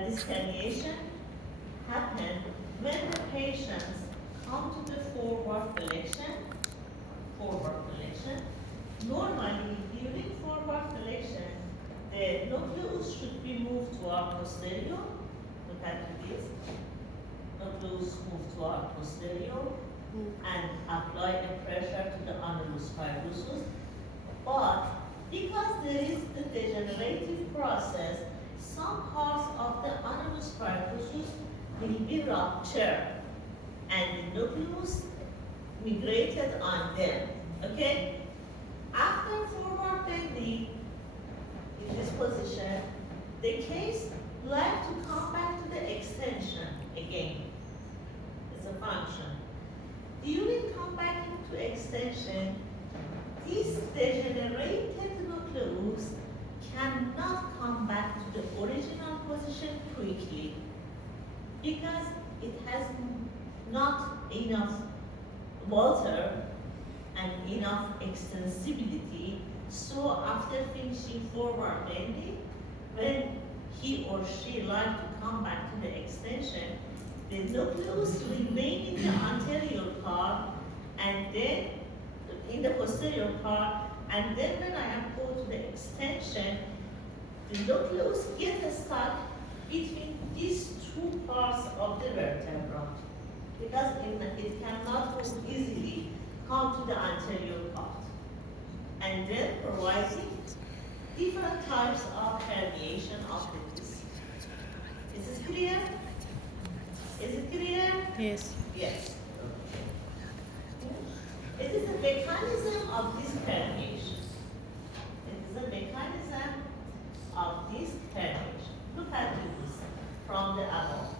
this herniation happens when the patients come to the forward flexion. Normally, during forward flexion, the nucleus should be moved toward posterior. Look at this. Nucleus move toward posterior and apply a pressure to the annulus fibrosus. But because there is the degenerative process, some parts of the annulus fibrosus will be ruptured and the nucleus migrated on them. Okay? After forward bending in this position, the case like to come back to the extension again. It's a function. During come back into extension, this degenerated nucleus cannot come back to the original position quickly because it has not enough water and enough extensibility. So after finishing forward bending, when he or she like to come back to the extension, the nucleus remain in the anterior part and then in the posterior part, and then when I am go to the extension, the nucleus gets stuck between these two parts of the vertebra because it cannot move easily come to the anterior part, and then providing different types of herniation of the disc. Is this clear? Is it clear? Yes. Yes. It is a mechanism of this herniation. It is a mechanism of this herniation. Look at this from the above.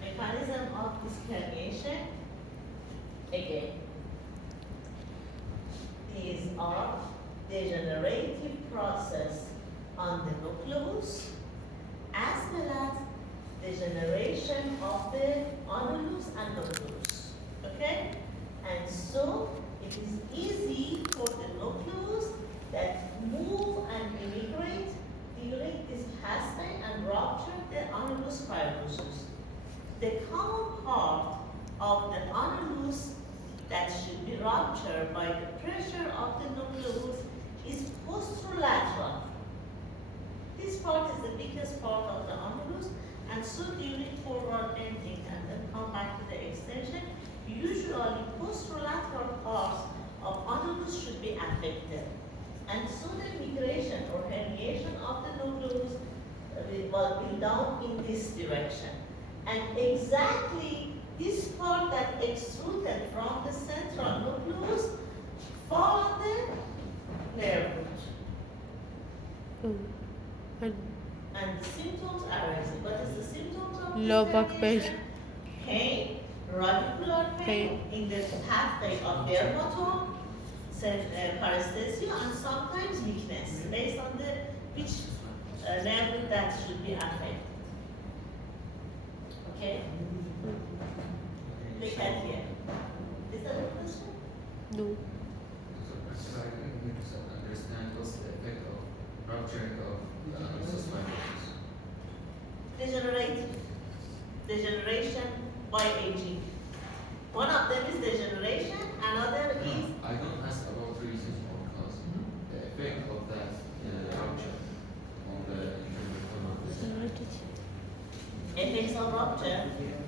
Mechanism of this herniation. Again, these are degenerative process on the nucleus as well as degeneration of the annulus and nucleus. Okay? And so it is easy for the nucleus that move and immigrate during this passage and rupture the annulus fibrosus. The common part of the annulus that should be ruptured by the pressure of the nucleus is posterolateral. This part is the biggest part of the annulus, and so during forward bending and then come back to the extension, usually posterolateral parts of annulus should be affected. And so the migration or herniation of the nucleus will be done in this direction. And exactly this part that extruded from the central nucleus fall on the nerve root. And the symptoms are rising. What is the symptoms of Low back pain. Pain, radicular pain in the pathway of dermatome, paresthesia, and sometimes weakness based on the which nerve that should be affected. Okay? Look at here. Is that a question? No. So I need to understand what's the effect of rupturing of the annulus fibrosus. Degeneration by aging. One of them is degeneration, another is I don't ask about reasons or cause. The effect of that rupture on the effects of rupture.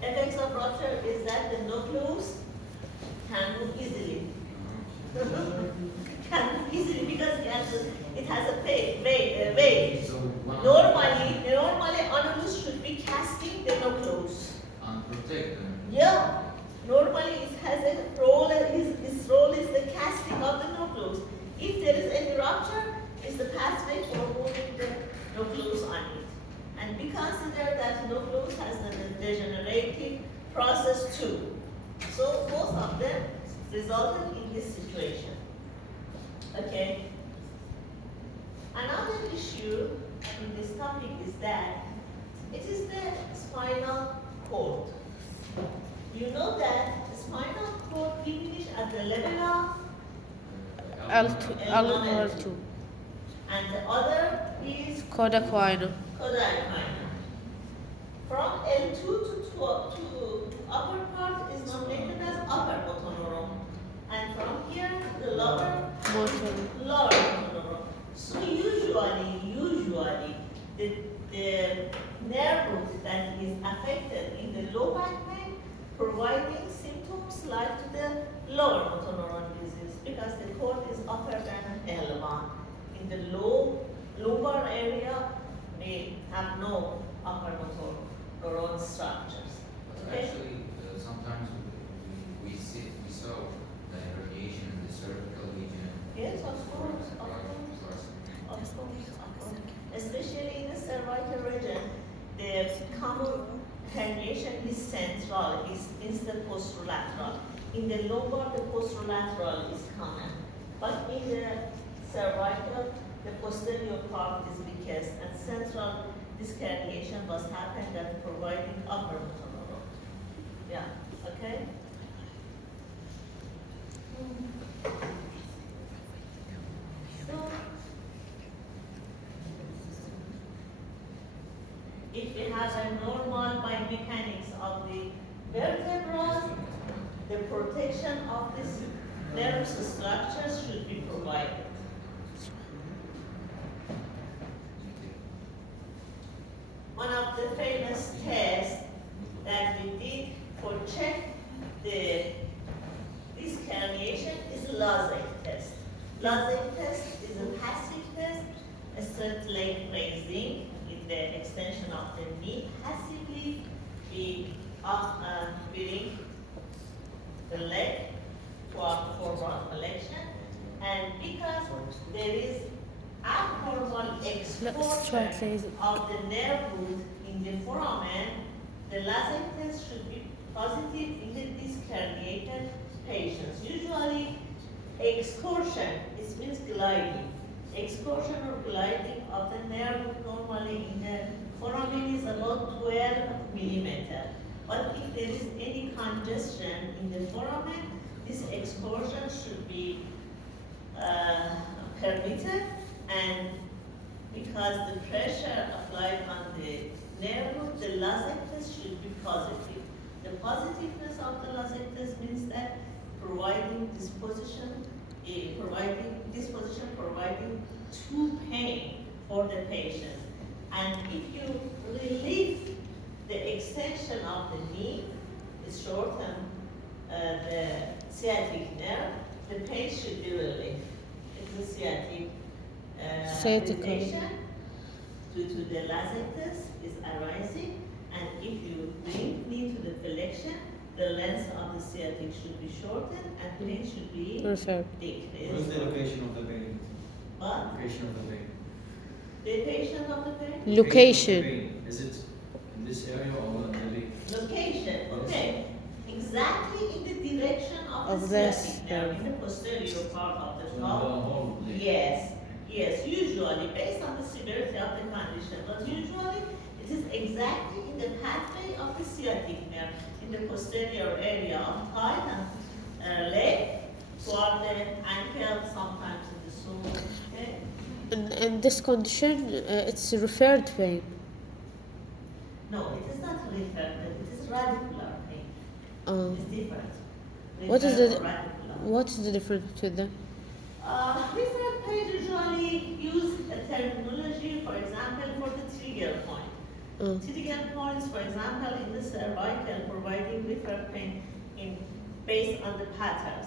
Effects of rupture is that the nucleus can move easily. Can move easily because it has a weight. So Normally annulus should be casting the nucleus. and protect them. Yeah. Normally it has a role, its role is the casting of the nucleus. If there is any rupture, it's the pathway for moving the nucleus on it. And we consider that nucleus has the degenerative process too. So both of them resulted in this situation. Okay. Another issue in this topic is that it is the spinal cord. You know that the spinal cord diminishes at the level of L2. and the other is Codaquino. codaquina. the nerve root that is affected in the low back pain, providing symptoms like to the lower motor neuron disease, because the cord is upper than L1. In the lumbar area, we have no upper motor neuron structures. But Okay? actually, sometimes we saw the radiation in the cervical region. Yes, of course, of course. Of course. Especially in the cervical region, the common herniation is central, is instead posterolateral. In the lumbar, the posterolateral is common. But in the cervical, the posterior part is weakest, and central, this herniation was happened that providing upper motor neuron. Yeah, okay? So, if we have a normal biomechanics of the vertebrae, the protection of these nerve structures should be provided. One of the famous tests that we did for check this herniation is Lozay test. Lozay test is a passive test, a straight leg raising in the extension of the knee. Passively, we bring the leg toward forward flexion, and because there is abnormal exposure of the nerve root in the foramen, the laser test should be positive in the disc herniated patients. Usually, excursion, it means gliding. Excursion or gliding of the nerve root normally in the foramen is about 12 millimeter. But if there is any congestion in the foramen, this excursion should be permitted, and because the pressure applied on the nerve root, the laser test should be positive. The positiveness of the laser test means that providing true pain for the patient. And if you relieve the extension of the knee, shorten the sciatic nerve, the pain should be relieved. It's a sciatic irritation due to the laxatus is arising, and if you bring knee to the flexion, the length of the sciatic should be shortened and pain should be decreased. What is the location of the pain? What? Location of the pain. The patient of the pain? Location. Pain. Is it in this area or in the leg? Location, okay. Exactly in the direction of the this sciatic nerve, in the posterior part of the So the top. whole leg. Yes, usually based on the severity of the condition, but usually it is exactly in the pathway of the sciatic nerve, in the posterior area of thigh and leg, toward the ankle, sometimes in the sole. Okay? In this condition, it's referred pain. No, it is not referred, it is radicular pain. It's different. What is Referred the or radicular. what is the difference between them? Referred pain usually use a terminology, for example, for the trigger point. Trigger points, for example, in the cervical, providing referred pain based on the patterns.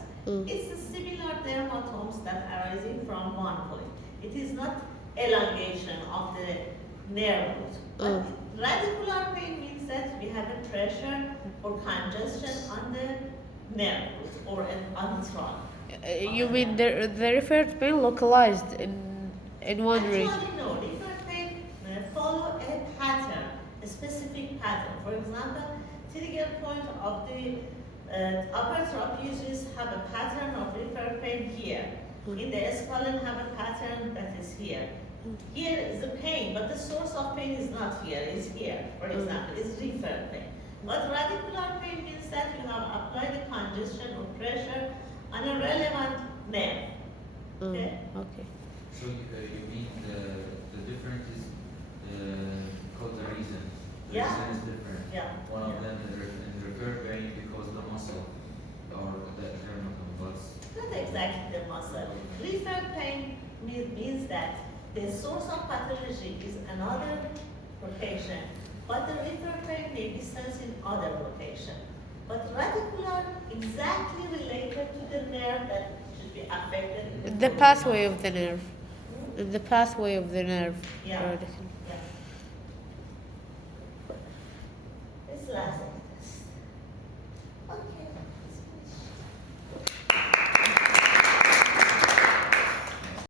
It's a similar dermatomes that arising from one point. It is not elongation of the nerve root. But radicular pain means that we have a pressure or congestion on the nerve root or on the trunk. You mean the referred pain localized in one region? Actually, no. Referred pain follow a pattern, a specific pattern. For example, trigger point of the upper trapezius have a pattern of referred pain here. In the scalene have a pattern that is here. Here is the pain, but the source of pain is not here, it's here, for example, it's referred pain. But radicular pain means that you have applied the congestion or pressure on a relevant nerve. Okay? Okay. So you mean the difference is because the reason. The Yeah. reason is different. Yeah. One of them in the referred pain because the muscle or the dermatome was. Not exactly the muscle. Referred pain means that the source of pathology is another location, but the referred pain may be sensed in other location. But radicular exactly related to the nerve that should be affected. in The foot. pathway of the nerve. The pathway of the nerve. Yeah. Radical. Yeah. This last